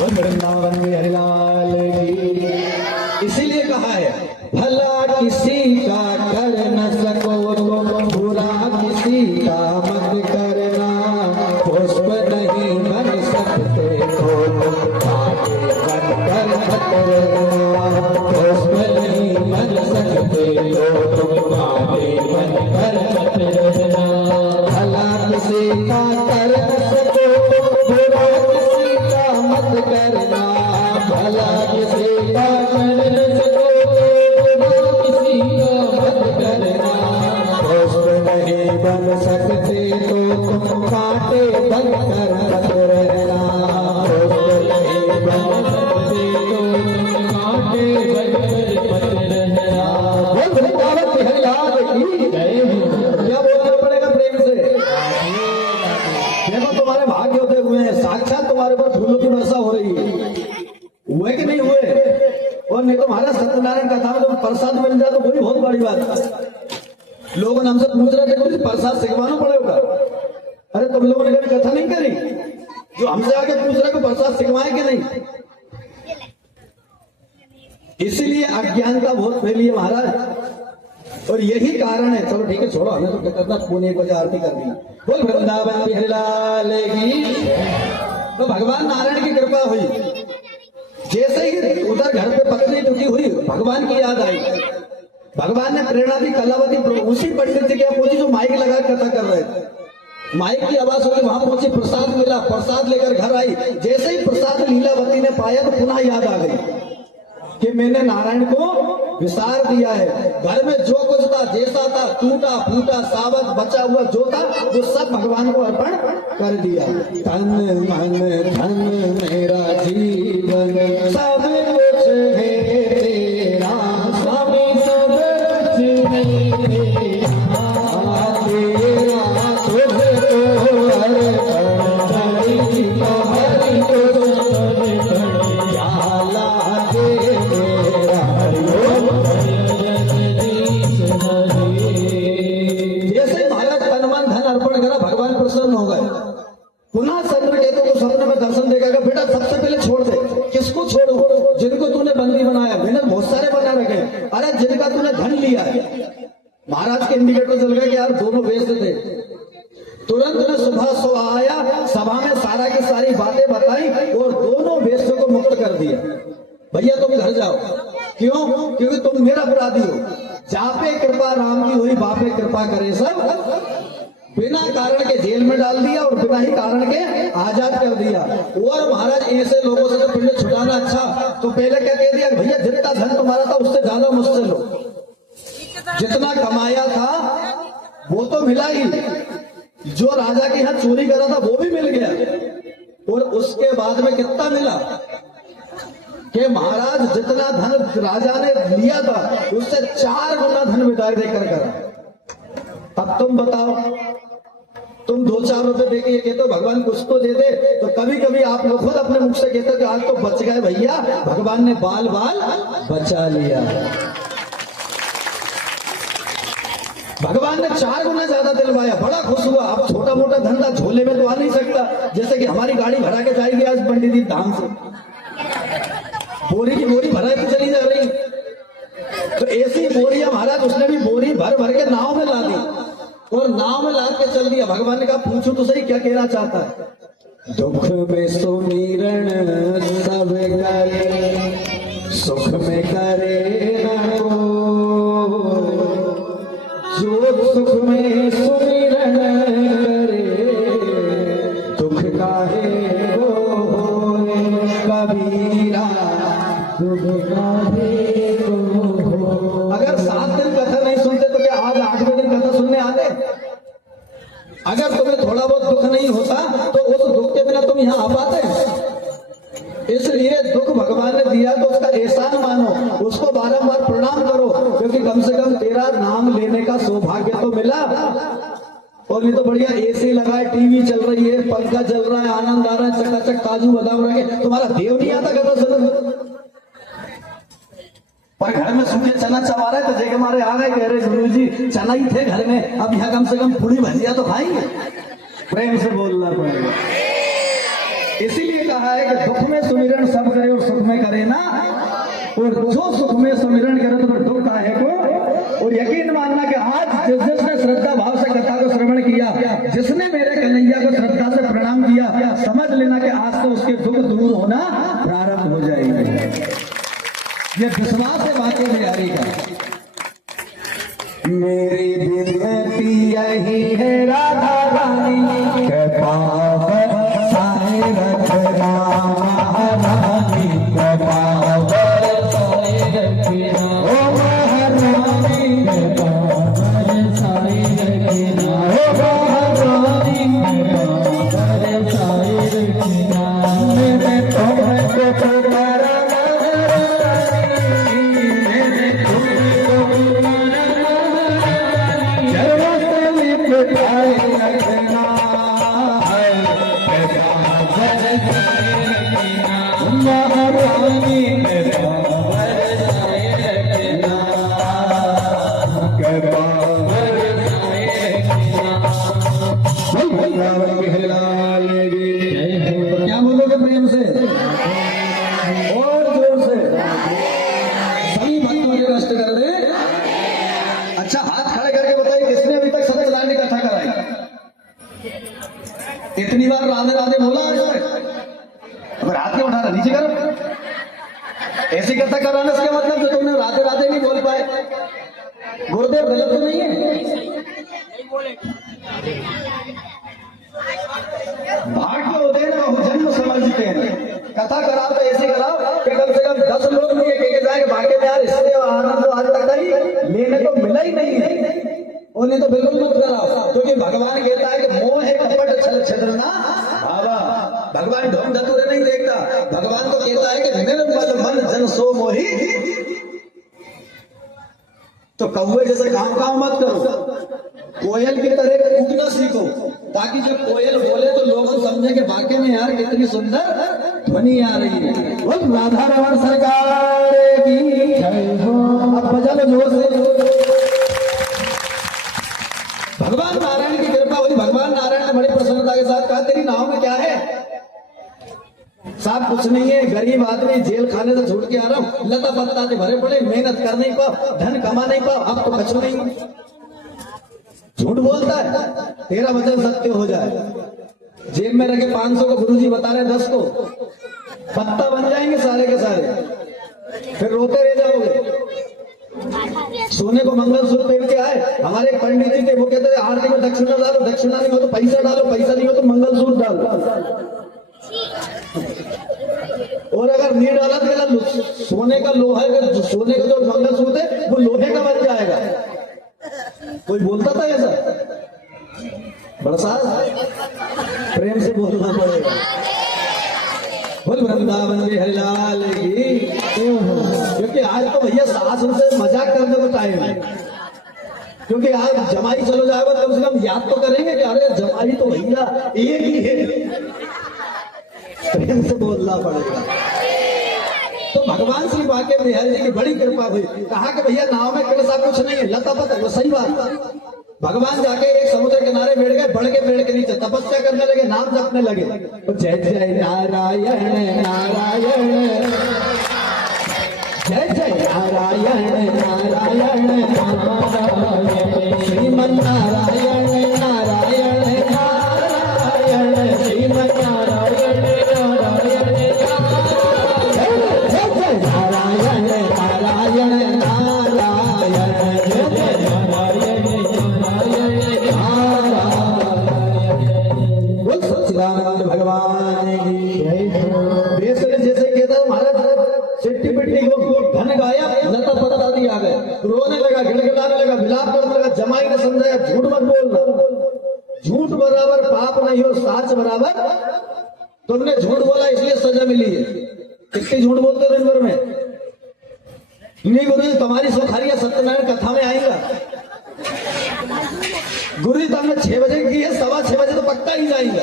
वृंदावन में हरिलाल की। इसीलिए कहा है भला किसी का कर न सको तो बुरा किसी का मत करना, पुष्प नहीं बन सकते तो आगे बनकर मत रहना, पुष्प नहीं बन सकते तो आगे बनकर मत रहना। भला किसी का कर न सको बुरा किसी का मत करना, भला किसी का कर न सको बुरा किसी का मत करना, पुष्प नहीं बन सकते तो तुम कांटे बनकर मत रहना, पुष्प नहीं बन सकते तो तुम कांटे बनकर मत रहना। बोल वृंदावन की हरियाल की जय हो। क्या बोलना पड़ेगा प्रेम से? देखो तुम्हारे भाग्य होते हुए हैं, साक्षात तुम्हारे पर फूलों की वर्षा हो रही है, हुए कि नहीं हुए? और नहीं तो हमारा सत्यनारायण कथा में तो प्रसाद मिल जाए तो कोई बहुत बड़ी बात है। लोगों ने हमसे पूछ रहे थे कुछ प्रसाद सिखवाना पड़ेगा। अरे तुम लोगों ने कभी कथा नहीं करी? जो हमसे आके पूछ रहे को प्रसाद सिखवाए कि नहीं? इसीलिए अज्ञानता बहुत फैली है महाराज, और यही कारण है। चलो ठीक है छोड़ो, हमें तो करना पुणे को आरती करनी। बोल वृंदावन की हरिलाल की। तो भगवान नारायण की कृपा हुई, जैसे ही उधर घर पे पत्नी दुखी हुई भगवान की याद आई, भगवान ने प्रेरणा दी। कलावती उसी पंडित जी के यहाँ पहुंची जो माइक लगा कथा कर रहे थे, माइक की आवाज होगी, वहां पहुंची, प्रसाद मिला, प्रसाद लेकर घर आई। जैसे ही प्रसाद लीलावती ने पाया तो पुनः याद आ गई कि मैंने नारायण को विसार दिया है। घर में जो कुछ था, जैसा था, टूटा फूटा सावत बचा हुआ जो था वो सब भगवान को अर्पण कर दिया। तन मन धन मेरा जीवन सब कुछ है तेरा, स्वामी सब कुछ है तेरा, तुझको अर्पण करी तो हरि को प्रसन्न हो गए। पुनः चंद्रकेतु को सपने में दर्शन देगा, बेटा सबसे पहले छोड़ दे। किसको छोड़ू? जिनको तूने बंदी बनाया, मैंने बहुत सारे बना रखे। अरे जिनका तूने धन लिया है। महाराज के इंडिकेटर चल गए कि यार दोनों व्यस्त थे। तुरंत ने सुबह सो आया, सभा में सारा की सारी बातें बताई और दोनों व्यस्तों को मुक्त कर दिया। भैया तुम घर जाओ। क्यों? क्योंकि तुम मेरा अपराधी हो। जापे कृपा राम की हुई, बापे कृपा करे सब बिना कारण के जेल में डाल दिया और बिना ही कारण के आजाद कर दिया। और महाराज ऐसे लोगों से तो पिंड छुटाना अच्छा, तो पहले क्या कह दिया, भैया जितना धन तुम्हारा था उससे ज्यादा मुझसे लो, जितना कमाया था वो तो मिला ही, जो राजा के यहाँ चोरी करा था वो भी मिल गया। और उसके बाद में कितना मिला कि महाराज जितना धन राजा ने लिया था उससे 4 गुना धन विदाई देकर करा। अब तुम बताओ, तुम 2-4 रुपए देके ये कहते हो भगवान कुछ तो दे दे, तो कभी कभी आप लोग खुद अपने मुख से कहते हो कि आज तो बच गए भैया, भगवान ने बाल बाल बचा लिया। भगवान ने 4 गुना ज्यादा दिलवाया, बड़ा खुश हुआ। अब छोटा मोटा धंधा झोले में तो आ नहीं सकता, जैसे कि हमारी गाड़ी भरा के जाएगी आज पंडित जी धाम से, बोरी की बोरी भरा के चली जा रही, तो ऐसी बोरियां महाराज उसने भी बोरी भर भर के नाव में ला दी और नाव में लाद के चल दिया। भगवान ने कहा पूछो तो सही क्या कहना चाहता है। दुख में सुमिरन सब करे, सुख में करे न कोई, जो सुख में सुमिरन करे दुख काहे वो होए, कबीरा दुख काहे वो हो। अगर 7 दिन कथा नहीं सुनते तो क्या आज 8वें दिन कथा सुनने आते? अगर तुम्हें थोड़ा बहुत दुख नहीं होता तो उस दुख के बिना तुम यहाँ आ पाते? इसलिए दुख भगवान ने दिया तो उसका एहसान मानो, उसको बारंबार प्रणाम करो, क्योंकि कम से कम तेरा नाम लेने का सौभाग्य तो मिला। और नहीं तो बढ़िया एसी लगाए, टीवी चल रही है, पंखा चल रहा है, आनंद आ रहा है, चकाचक काजू बादाम रखे, तुम्हारा देव नहीं आता कथा सुनो। पर घर में सूखे चना चबा रहे तो जगह हमारे आ गए, कह रहे गुरु जी चना ही थे घर में, अब यहाँ कम से कम पूरी भजिया तो खाएंगे। प्रेम से बोलना पड़ेगा। इसीलिए कहा है कि दुख में सुमिरन सब करे और सुख में करे ना, और जो सुख में सुमिरन करे तो फिर दुख काहे को। और यकीन मानना कि आज जिसने श्रद्धा भाव से कथा को श्रवण किया, जिसने मेरे कन्हैया को श्रद्धा से प्रणाम किया, समझ लेना कि आज तो उसके दुख दूर होना प्रारंभ हो जाएंगे। ये विश्वास है बाकी बिहारी का। मेरी विनती यही है राधा रानी के पावन साए रख महारानी के पावन साए रखना, ओ महारानी के पावन साए रखना, ओ महारानी के पावन साए रखना, मेरे तुम्हें पुकारा क्या बोलोगे प्रेम से और जोर से? सभी भक्तों के कष्ट कर दे। अच्छा हाथ खड़े करके बताइए किसने अभी तक सत्य रानी कथा कराई? इतनी बार राधे राधे बोला अगर हाथ क्यों उठा रहा? नीचे करो। ऐसी कथा कराने से क्या मतलब जो तुमने राधे राधे नहीं बोल पाए? गुरुदेव गलत तो नहीं है? भाग्य होते हैं ना, जन्म समझते हैं। कथा कराओ तो ऐसे कराओ कि कम से कम 10 लोग मुझे कह जाए भाग्य में यार इससे आनंद आज तक ही लेने को मिला ही नहीं है। उन्हें तो बिल्कुल मत कराओ, क्योंकि भगवान कहता है कि मोह है कपट छल छिद्रना भावा। भगवान ढोंग धतूरे नहीं देखता, भगवान तो कहता है कि निर्मल मन जन सो मोही। तो कौवे जैसे काम मत करो, कोयल की तरह कूदना सीखो, ताकि जब कोयल बोले तो लोग समझे कि वाकई में यार कितनी सुंदर ध्वनि आ रही है। बोल राधा रमण सरकार की जय हो। अब बजा लो जोर से। भगवान नारायण की कृपा हुई। भगवान नारायण ने बड़ी प्रसन्नता के साथ कहा तेरी नाव में क्या है? साहब कुछ नहीं है, गरीब आदमी जेल खाने से छूट के आ रहा हूँ, लता पत्ता से भरे पड़े, मेहनत कर नहीं पाओ, धन कमा नहीं पाओ, अब तो कुछ नहीं। झूठ बोलता है, तेरा वचन सत्य हो जाए। जेब में रखे 500 को गुरुजी बता रहे 10 को पत्ता बन जाएंगे सारे के सारे, फिर रोते रह जाओगे। सोने को मंगलसूत्र पहन के आए। हमारे एक पंडित जी थे, वो कहते थे आरती में दक्षिणा डालो, दक्षिणा नहीं हो तो पैसा डालो, पैसा नहीं हो तो मंगलसूत्र डालो, और अगर नहीं डाला तो सोने का लोहे का, सोने का जो मंगलसूत्र है वो लोहे का बन जाएगा। कोई बोलता था ऐसा? बरसात प्रेम से बोलना पड़ेगा। बोल वृंदावन बिहारी लाल की। क्योंकि आज तो भैया सास उनसे मजाक करने को टाइम है, क्योंकि आज जमाई चलो जाएगा कम से कम याद तो करेंगे कि अरे जमाई तो भैया एक ही है। प्रेम से बोलना पड़ेगा। तो भगवान श्री बांके बिहारी जी की बड़ी कृपा हुई। कहा कि भैया नाव में कलसा कुछ नहीं है, लता पता, वो सही बात। भगवान जाके एक समुद्र किनारे बैठ गए, बड़ के पेड़ के नीचे तपस्या करने लगे, नाम जपने लगे। तो जय जय नारायण नारायण, जय जय नारायण नारायण नारायण, श्रीमन नारायण नारायण नारायण, श्रीमन नारायण नारायण नारायण, जय जय नारायण नारायण नारायण, जय जय नारायण सच्चिदानंद भगवान की देश ने जैसे कहता महाराज चिट्ठी पिट्टी को धन गाया, लता पत्ता दी आ गए, रोने लगा, गिड़गिड़ाने लगा, विलाप करने लगा। जमाई ने समझाया झूठ मत बोलना, झूठ बराबर पाप नहीं हो, साच बराबर। तुमने झूठ बोला इसलिए सजा मिली है। कितनी झूठ बोलते हो दिन भर में? नहीं गुरु जी तुम्हारी सुखारिया सत्यनारायण कथा में आएगा। गुरु जी तुमने 6 बजे की है, 6:15 बजे तो पक्का ही जाएगा।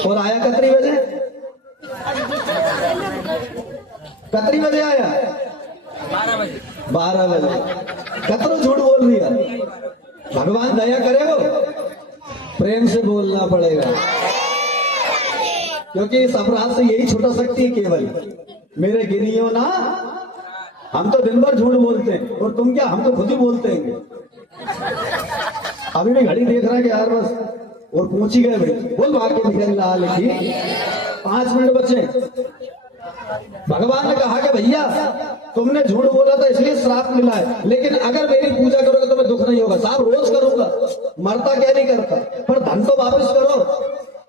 और आया कितनी बजे? 12 बजे आया, 12 बजे। कतरो झूठ बोल रही है। भगवान दया करेगा, प्रेम से बोलना पड़ेगा, क्योंकि इस अपराध से यही छुटा सकती है केवल। मेरे गिनियो ना, हम तो दिन भर झूठ बोलते हैं, और तुम क्या, हम तो खुद ही बोलते हैं। अभी भी घड़ी देख रहा है कि यार बस, और पहुंच ही गए भाई। बोल बांके बिहारी लाल की। 5 मिनट बचे। भगवान ने कहा कि भैया तुमने झूठ बोला था इसलिए श्राप मिला है, लेकिन अगर मेरी पूजा करोगे तो मैं दुख नहीं होगा। साहब रोज करूंगा, मरता क्या नहीं करता, पर धन तो वापस करो।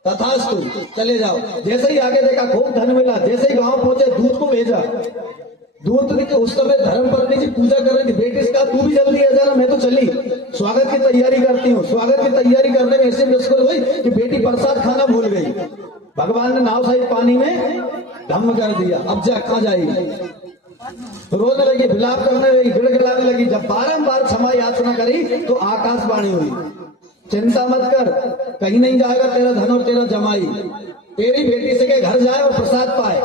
तथास्तु, चले जाओ। जैसे ही आगे देखा खूब धन मिला, जैसे ही गांव पहुंचे दूध को भेजा। दूध के उस समय धर्म पत्नी जी पूजा कर रही थी। बेटी से कहा तू भी जल्दी आ जाना, मैं तो चली स्वागत की तैयारी करती हूँ। स्वागत की तैयारी करने में ऐसे मुश्किल हुई कि बेटी प्रसाद खाना भूल गई। भगवान ने नाव सहित पानी में धम्म कर दिया। अब जा कहाँ जाएगी? रोने लगी, विलाप करने लगी, गिड़गिड़ाने लगी। जब बारंबार क्षमा याचना करी तो आकाशवाणी हुई, चिंता मत कर, कहीं नहीं जाएगा तेरा धन और तेरा जमाई। तेरी बेटी से के घर जाए और प्रसाद पाए।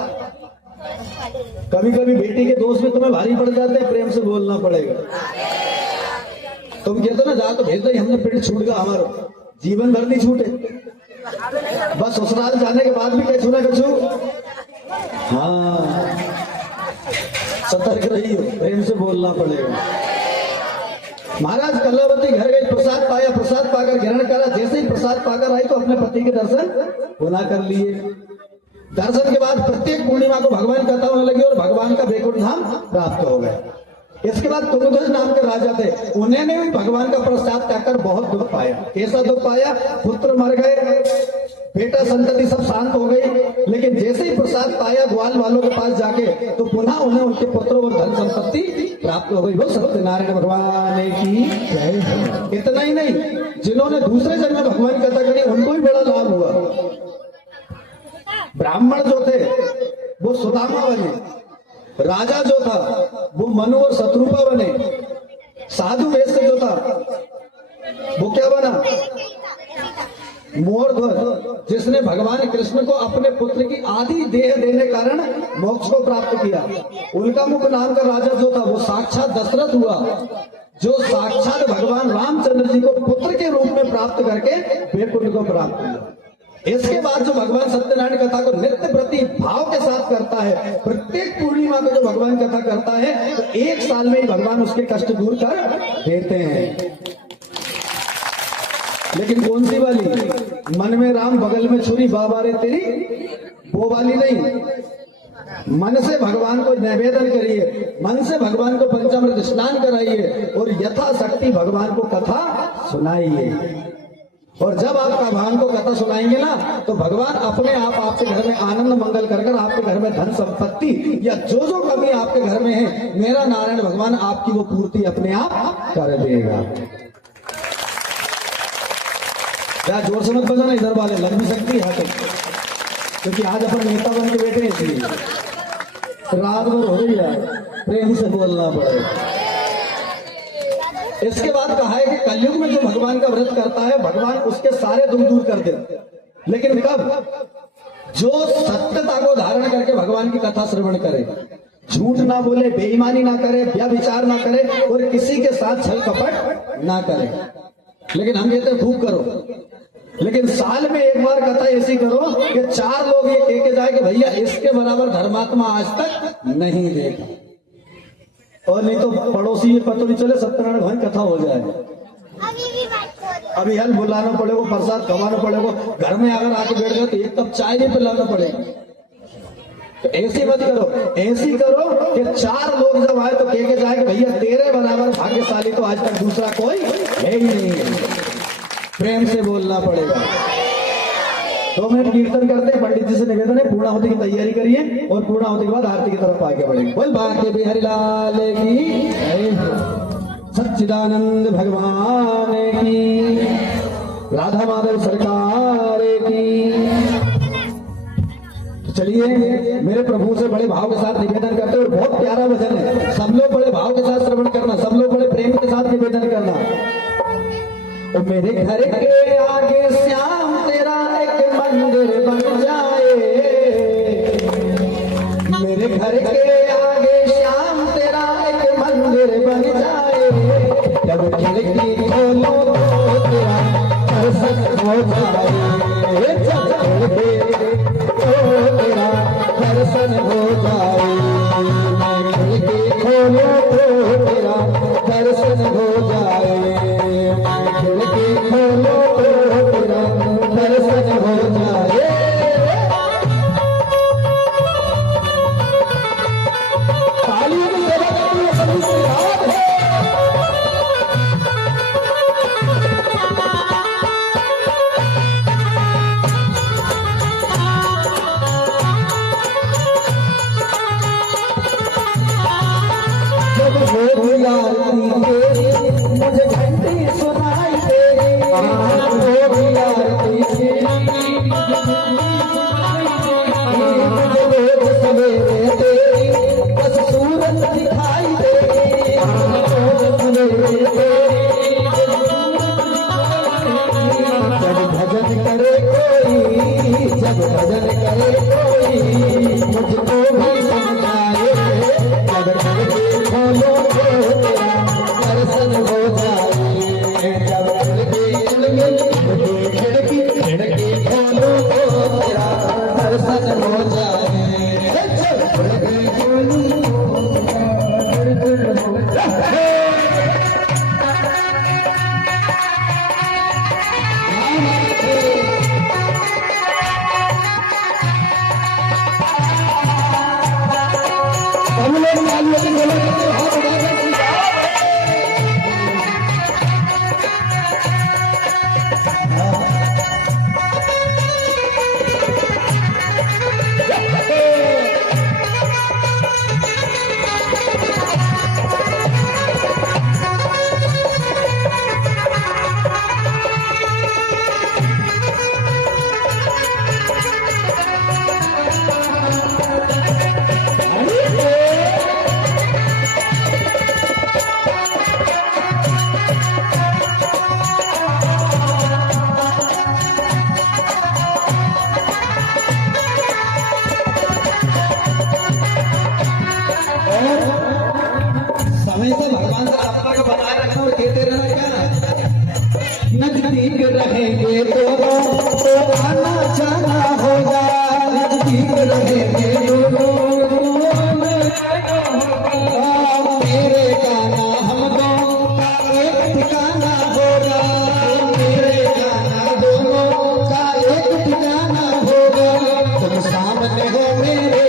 कभी कभी बेटी के दोस्त भी तुम्हें भारी पड़ जाते हैं, प्रेम से बोलना पड़ेगा। तुम कहते ना जा तो भेज दो, हमने पेट छूट गया, हमारा जीवन भर नहीं छूटे। बस ससुराल जाने के बाद भी क्या छूना कछू? हाँ, सतर्क रही हो, प्रेम से बोलना पड़ेगा। महाराज कलावती घर गई, प्रसाद पाया, प्रसाद पाकर ग्रहण करा। जैसे ही प्रसाद पाकर आई तो अपने पति के दर्शन पुनः कर लिए। दर्शन के बाद प्रत्येक पूर्णिमा को भगवान कथा होने लगी और भगवान का वैकुंठ धाम प्राप्त हो गया। इसके बाद तुंगध्वज नाम के राजा थे, उन्होंने भी भगवान का प्रसाद पाकर बहुत दुख पाया। कैसा दुख पाया? पुत्र मर गए, बेटा संतति सब शांत हो गई, लेकिन जैसे ही प्रसाद पाया ग्वाल वालों के पास जाके तो पुनः उन्हें उनके पुत्र और धन संपत्ति प्राप्त हो गई। वो सत्यनारायण भगवान की जय। इतना ही नहीं, जिन्होंने दूसरे जन्म में भगवान की कथा करी उनको भी बड़ा लाभ हुआ। ब्राह्मण जो थे वो सुदामा बने, राजा जो था वो मनु और शत्रुपा बने, साधु वैश्य जो था वो क्या बना? मोरध्वज, जिसने भगवान कृष्ण को अपने पुत्र की आधी देह देने कारण मोक्ष को प्राप्त किया। उनका मुख नाम का राजा जो था वो साक्षात दशरथ हुआ, जो साक्षात भगवान रामचंद्र जी को पुत्र के रूप में प्राप्त करके वैकुंठ को प्राप्त किया। इसके बाद जो भगवान सत्यनारायण कथा को नित्य प्रति भाव के साथ करता है, प्रत्येक पूर्णिमा को जो भगवान कथा करता है तो 1 साल में ही भगवान उसके कष्ट दूर कर देते हैं। लेकिन कौन सी वाली? मन में राम बगल में छुरी बाबा रे तेरी, वो वाली नहीं। मन से भगवान को निवेदन करिए, मन से भगवान को पंचामृत स्नान कराइए और यथाशक्ति भगवान को कथा सुनाइए। और जब आप भगवान को कथा सुनाएंगे ना तो भगवान अपने आप आपके घर में आनंद मंगल कर कर आपके घर में धन संपत्ति या जो जो कमी आपके घर में है, मेरा नारायण भगवान आपकी वो पूर्ति अपने आप कर देगा। क्या जोर से मत बजाना, इधर वाले लग भी सकती है क्योंकि आज अपन नेता बन के बैठे हैं, इसलिए रात भर हो रही है, प्रेम से बोलना पड़ेगा। इसके बाद कहा है कि कलयुग में जो भगवान का व्रत करता है भगवान उसके सारे दुख दूर कर देते, लेकिन कब? जो सत्यता को धारण करके भगवान की कथा श्रवण करे, झूठ ना बोले, बेईमानी ना करे, व्यभिचार ना करे और किसी के साथ छल कपट ना करे। लेकिन हम कहते हैं खूब करो, लेकिन साल में एक बार कथा ऐसी करो कि 4 लोग ये कह के जाए कि भैया इसके बराबर धर्मात्मा आज तक नहीं देखा। और नहीं तो पड़ोसी ये पता नहीं चले सत्यनारायण भगवान कथा हो जाए, अभी हल बुलाना पड़ेगा, प्रसाद खवाना पड़ेगा, घर में अगर आके बैठ गए तो एक कप चाय नहीं पिलाना पड़ेगा। तो ऐसी मत करो, ऐसी करो कि 4 लोग जब आए तो कह के जाए कि भैया तेरे बराबर भाग्यशाली तो आज तक दूसरा कोई है ही नहीं। प्रेम से बोलना पड़ेगा। 2 मिनट कीर्तन करते हैं, पंडित जी से निवेदन है पूर्णाहुति की तैयारी करिए और पूर्णाहुति के बाद आरती की तरफ आगे बढ़ेंगे। बोल बाके बिहारी लाल की जय, सच्चिदानंद भगवान की, राधा माधव सरकार की। तो चलिए मेरे प्रभु से बड़े भाव के साथ निवेदन करते और बहुत प्यारा भजन है, सब लोग बड़े भाव के साथ श्रवण करना, सब लोग बड़े प्रेम के साथ निवेदन करना। तो मेरे घर के आगे श्याम तेरा एक मंदिर बन जाए, मेरे घर के आगे श्याम तेरा एक मंदिर बन जाए, जब खिड़की खोलो तो तेरा दर्शन हो जाए, जब खिड़की खोलो तेरा दर्शन हो जाए, खिड़की खोलो तो तेरा दर्शन हो जाए, खिड़की खोलो तो तेरा दर्शन हो जाए। तालियों की सेवा करती है सभी से याद है। जब हो आरती तेरी मुझे घंटी सुनाई तेरी, हो आरती तेरी मुझे रोज सवेरे तेरी बस सूरत दिखाई देगी, रोज सवेरे तेरी जब भजन करे कोई, जब भजन करे कोई मुझको भी समझाए, जब खिड़की खोलो तो तेरा दर्शन हो जाए, जब खिड़की खोलो तो तेरा दर्शन हो जाए, जब खिड़की खोलो तो दर्शन हो जाए। हम लोग मालियों की बोले करते हाथ उठाकर समय से भगवान का आत्मा को बनाए रखना और कहते रहना क्या, नजदीक रहेंगे तो आना जाना होगा, नजदीक रहेंगे मेरे गाना हमको एक ठिकाना होगा, मेरे गाना दोनों का एक ठिकाना होगा, तुम सामने हो मेरे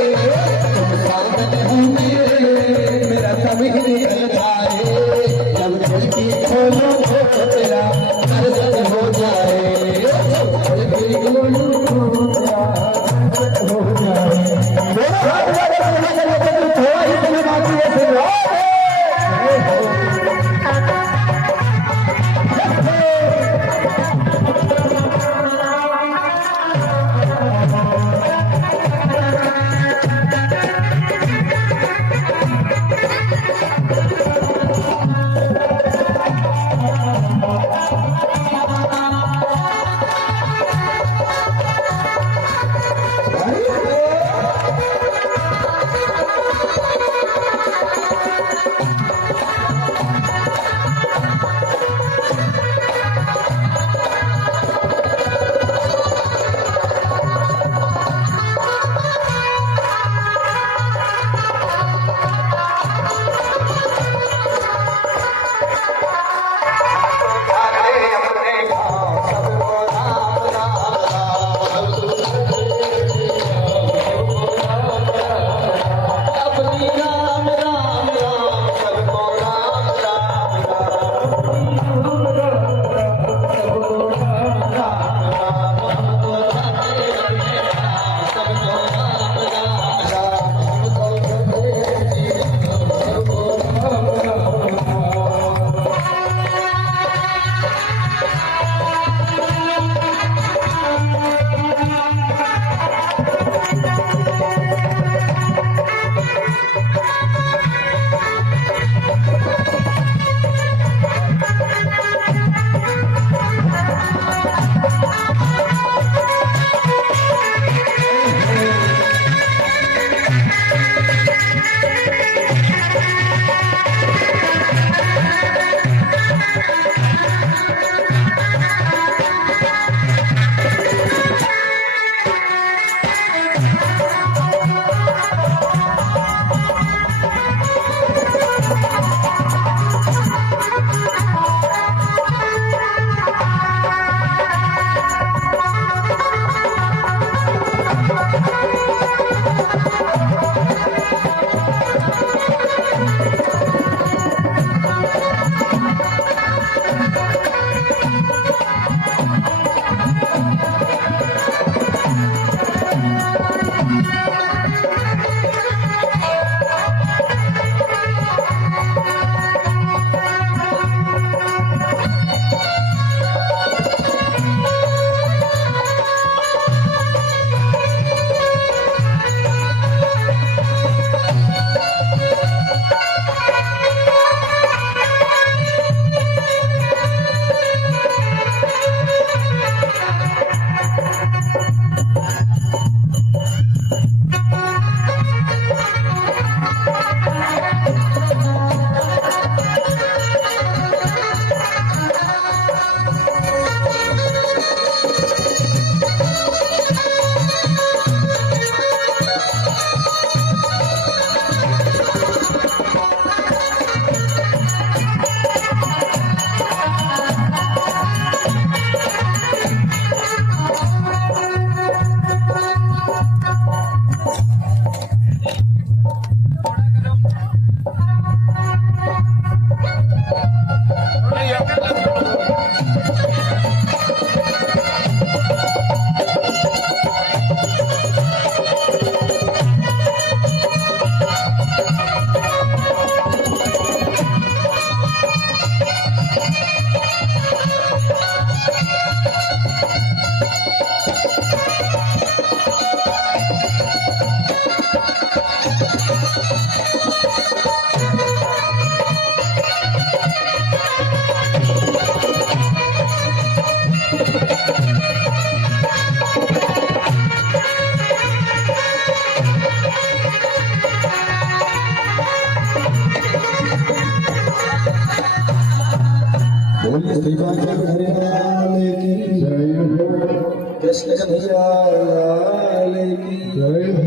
कृष्ण कन्हैया लाल की जय हो।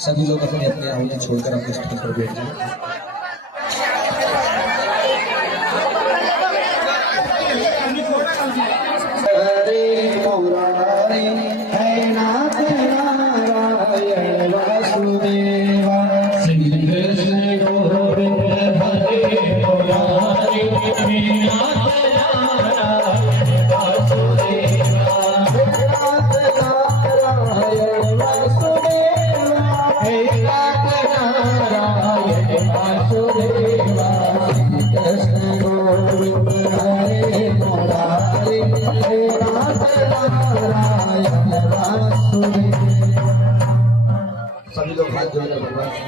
सभी लोग अपने अपने आहुति छोड़कर अपने स्थान पर बैठ जाएं।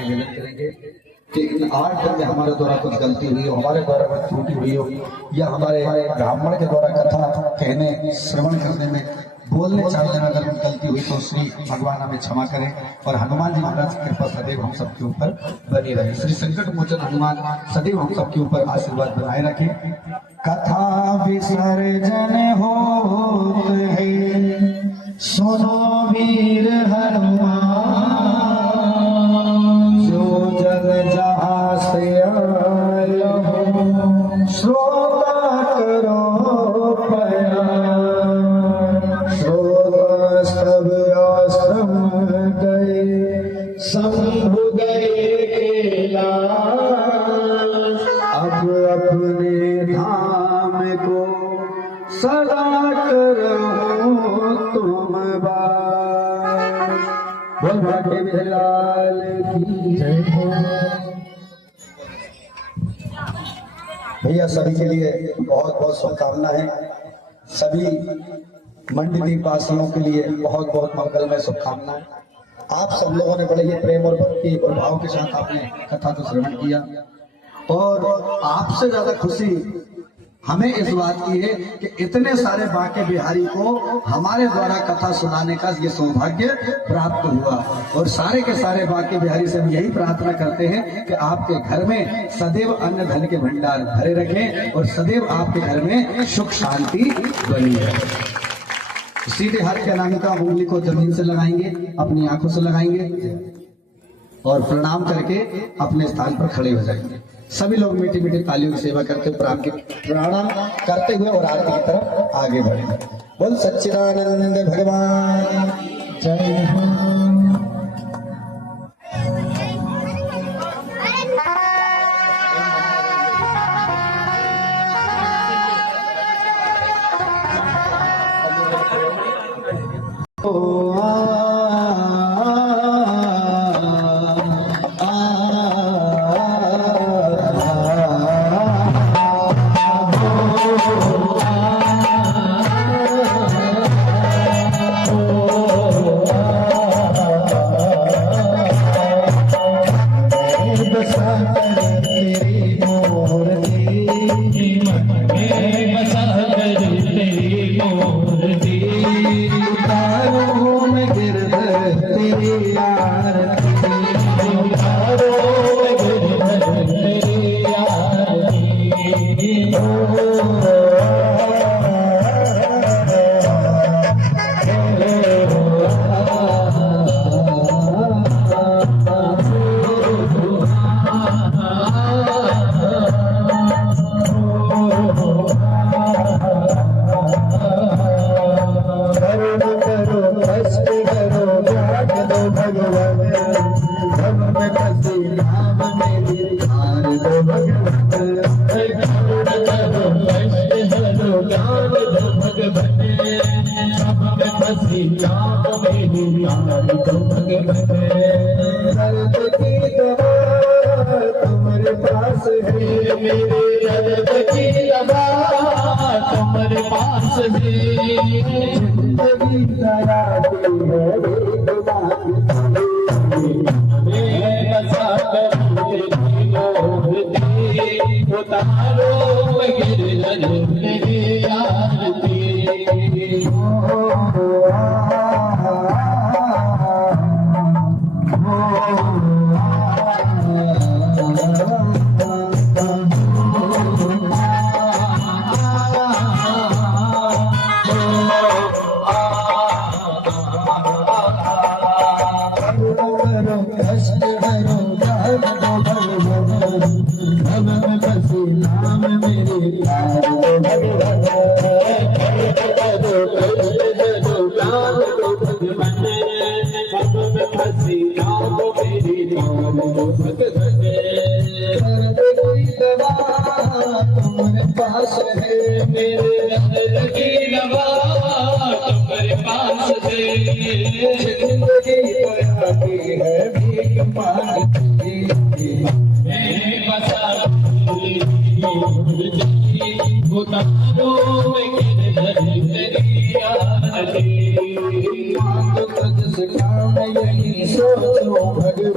निवेदन करेंगे कि इन 8 दिन में हमारे द्वारा कुछ गलती हुई हो, हमारे द्वारा कुछ त्रुटि हुई हो, या हमारे ब्राह्मण के द्वारा कथा कहने श्रवण करने में बोलने चालने में अगर गलती हुई तो श्री भगवान हमें क्षमा करें और हनुमान जी महाराज की कृपा सदैव हम सबके ऊपर बनी रहे। श्री संकट मोचन हनुमान सदैव हम सबके ऊपर आशीर्वाद बनाए रखें। कथा विसर्जन होत है सुनो वीर हनुमान, जो जग जहाँ से आए हो श्रोता करो प्यार, श्रोता सब आश्रम गए शंभु गए कैलाश, अब अपने धाम को सदा करो तुम बार। बोल भाग्य विलाल की जय हो। भैया सभी के लिए बहुत बहुत शुभकामनाएं, सभी मंडदीप वासियों के लिए बहुत बहुत मंगलमय शुभकामनाएं। आप सब लोगों ने बड़े ही प्रेम और भक्ति और भाव के साथ आपने कथा को श्रवण किया, और आपसे ज्यादा खुशी हमें इस बात की है कि इतने सारे बांके बिहारी को हमारे द्वारा कथा सुनाने का ये सौभाग्य प्राप्त हुआ। और सारे के सारे बांके बिहारी से हम यही प्रार्थना करते हैं कि आपके घर में सदैव अन्न धन के भंडार भरे रखें और सदैव आपके घर में सुख शांति बनी रहे। सीधे हाथ के अनामिका उंगली को जमीन से लगाएंगे, अपनी आंखों से लगाएंगे और प्रणाम करके अपने स्थान पर खड़े हो जाएंगे। सभी लोग मीठी मीठी तालियों की सेवा करते प्रणाम करते हुए और आरती की तरफ आगे बढ़ेंगे। बोल सच्चिदानंद भगवान जय हो। तुम्हारे पास है मेरे दर्द की दवा, तुम्हारे पास है जिंदगी दयाती है बसा उतारो मेरी आरती। तुम्हारे पास है मेरे दर्द की दवा, तुम्हारे पास है जिंदगी दयाती है भीख मांगती बसा उतारो तेरी आरती। मांग तुझसे काम यही सोचो भगवान।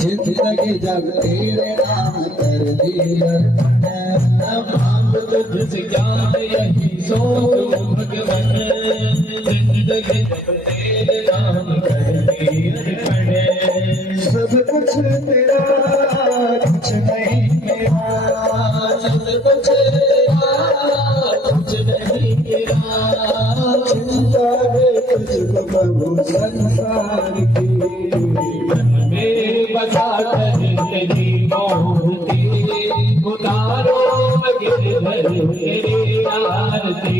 जिंदगी जब तेरे नाम कर दी मांग तुझसे क्या यही सो भगवन जिंदगी जब तेरे नाम कर दी अर्पण सब कुछ तेरा कुछ नहीं मेरा सब कुछ तेरा कुछ नहीं तेरा चिंता है तुझको प्रभु संसार की मन में बसा कर तेरी मूर्ति उतारो गिरधर तेरी आरती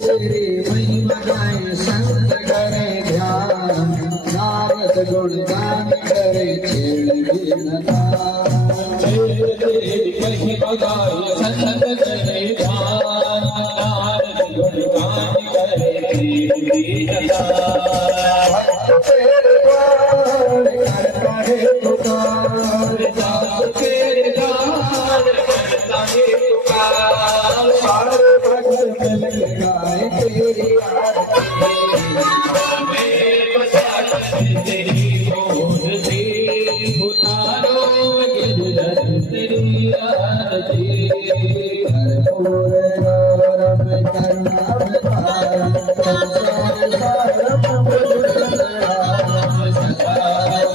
तेरी महिमा गाए संत करे ध्यान नारद गुणगान करे छेड़ गिनता कहीं बगाए संत करे ध्यान नारद गुणगान करे तेरे द्वार करता है पुकार तेरे द्वार करता है पुकार सारे भक्त मिल गाए तेरी तेरी मूर्ति उतारो गिरधर तेरी आरती कर्पूर गौरव करुणावतारम संसारसारम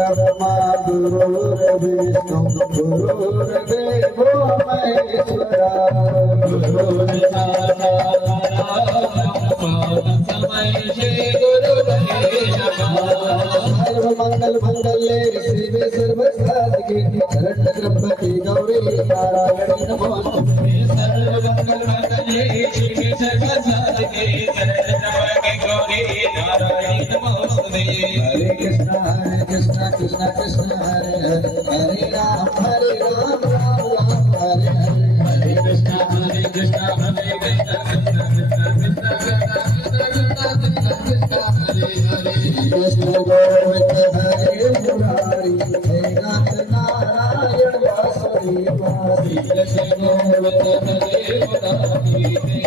ब्रह्मा गुरुर्विष्णु गुरुर्देवो महेश्वरा सर्वमंगल मंगले शिवे सर्वसाधिके शरण्य त्र्यंबके गौरी नारायणी नमोस्तुते सर्वमंगल मंगले शिवे सर्वसाधिके शरण्य त्र्यंबके गौरी नारायणी नमोस्तुते हरे कृष्ण कृष्ण कृष्ण हरे हरे हरे राम राम राम हरे हरे हरे कृष्ण कृष्ण कृष्ण कृष्ण गोविंद हरे मुरारी हे नाथ नारायण वासुदेव कृष्ण गोविंद हरे मुरारी